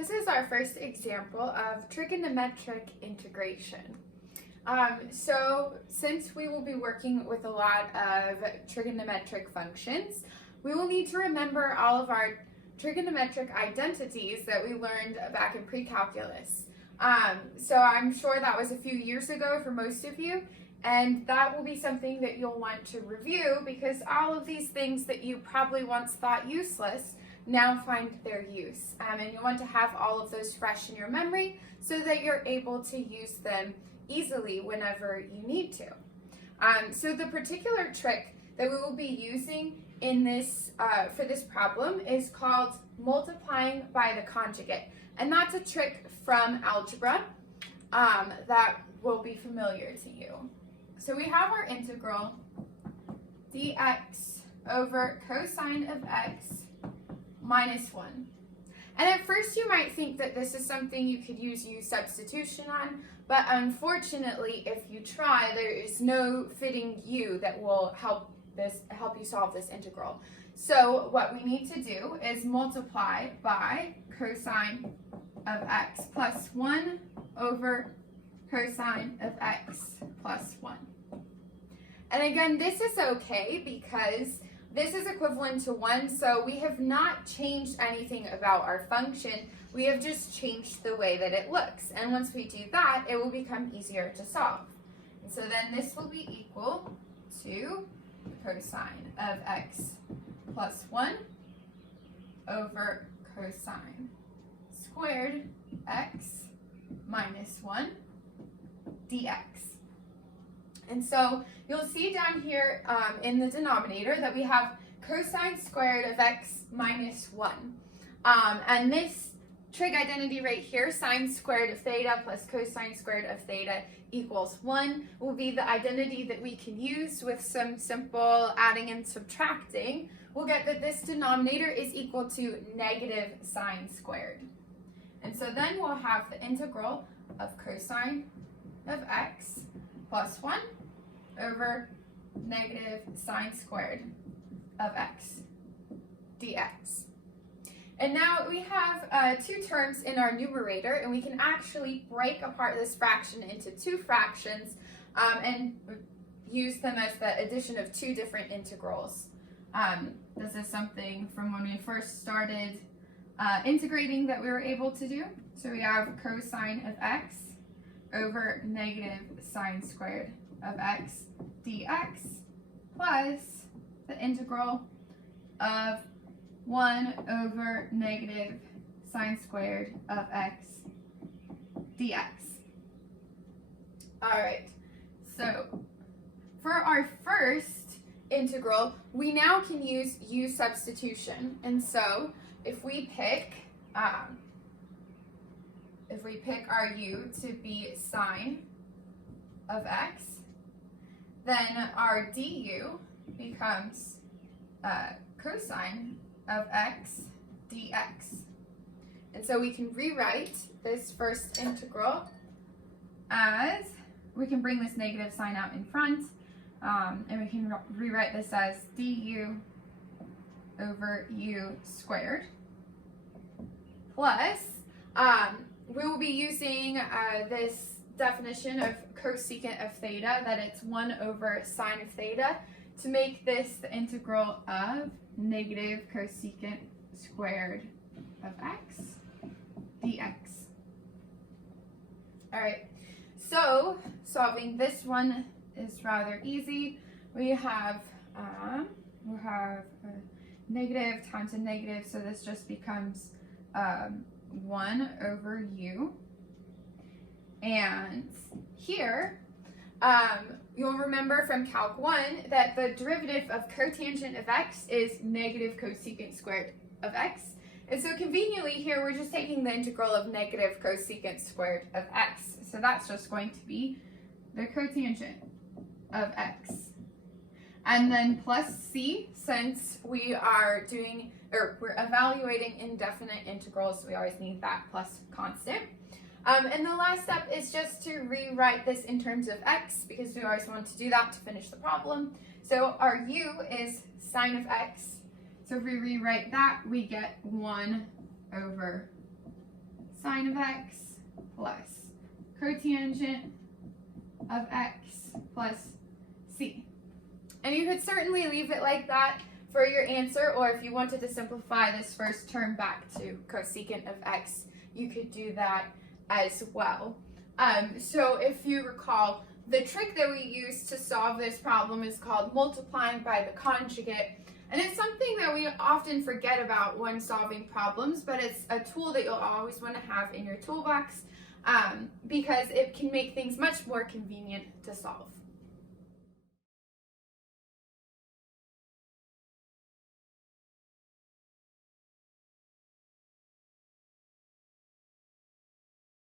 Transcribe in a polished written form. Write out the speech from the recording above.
This is our first example of trigonometric integration. So since we will be working with a lot of trigonometric functions, we will need to remember all of our trigonometric identities that we learned back in pre-calculus. So I'm sure that was a few years ago for most of you, and that will be something that you'll want to review because all of these things that you probably once thought useless now find their use. And you want to have all of those fresh in your memory so that you're able to use them easily whenever you need to. So the particular trick that we will be using in this for this problem is called multiplying by the conjugate. And that's a trick from algebra that will be familiar to you. So we have our integral dx over cosine of x minus 1. And at first you might think that this is something you could use substitution on, but unfortunately if you try, there is no fitting u that will help you solve this integral. So what we need to do is multiply by cosine of x plus 1 over cosine of x plus 1. And again, this is okay because this is equivalent to 1, so we have not changed anything about our function. We have just changed the way that it looks. And once we do that, it will become easier to solve. And so then this will be equal to cosine of x plus 1 over cosine squared x minus 1 dx. And so you'll see down here in the denominator that we have cosine squared of x minus 1. And this trig identity right here, sine squared of theta plus cosine squared of theta equals 1, will be the identity that we can use with some simple adding and subtracting. We'll get that this denominator is equal to negative sine squared. And so then we'll have the integral of cosine of x plus 1 over negative sine squared of x dx. And now we have two terms in our numerator, and we can actually break apart this fraction into two fractions and use them as the addition of two different integrals. This is something from when we first started integrating that we were able to do. So we have cosine of x over negative sine squared of x dx plus the integral of 1 over negative sine squared of x dx. All right, so for our first integral, we now can use u substitution. And so if we pick our u to be sine of x, then our du becomes cosine of x dx. And so we can rewrite this first integral as, we can bring this negative sign out in front, and we can rewrite this as du over u squared plus, we will be using this definition of cosecant of theta, that it's 1 over sine of theta, to make this the integral of negative cosecant squared of x dx. All right, so solving this one is rather easy. We have negative times a negative, so this just becomes 1 over u. And here, you'll remember from Calc 1 that the derivative of cotangent of x is negative cosecant squared of x. And so conveniently here, we're just taking the integral of negative cosecant squared of x. So that's just going to be the cotangent of x. And then plus c, since we are we're evaluating indefinite integrals, so we always need that plus constant. And the last step is just to rewrite this in terms of x, because we always want to do that to finish the problem. So our u is sine of x. So if we rewrite that, we get 1 over sine of x plus cotangent of x plus c. And you could certainly leave it like that for your answer, or if you wanted to simplify this first term back to cosecant of x, you could do that as well. So if you recall, the trick that we use to solve this problem is called multiplying by the conjugate. And it's something that we often forget about when solving problems, but it's a tool that you'll always want to have in your toolbox because it can make things much more convenient to solve.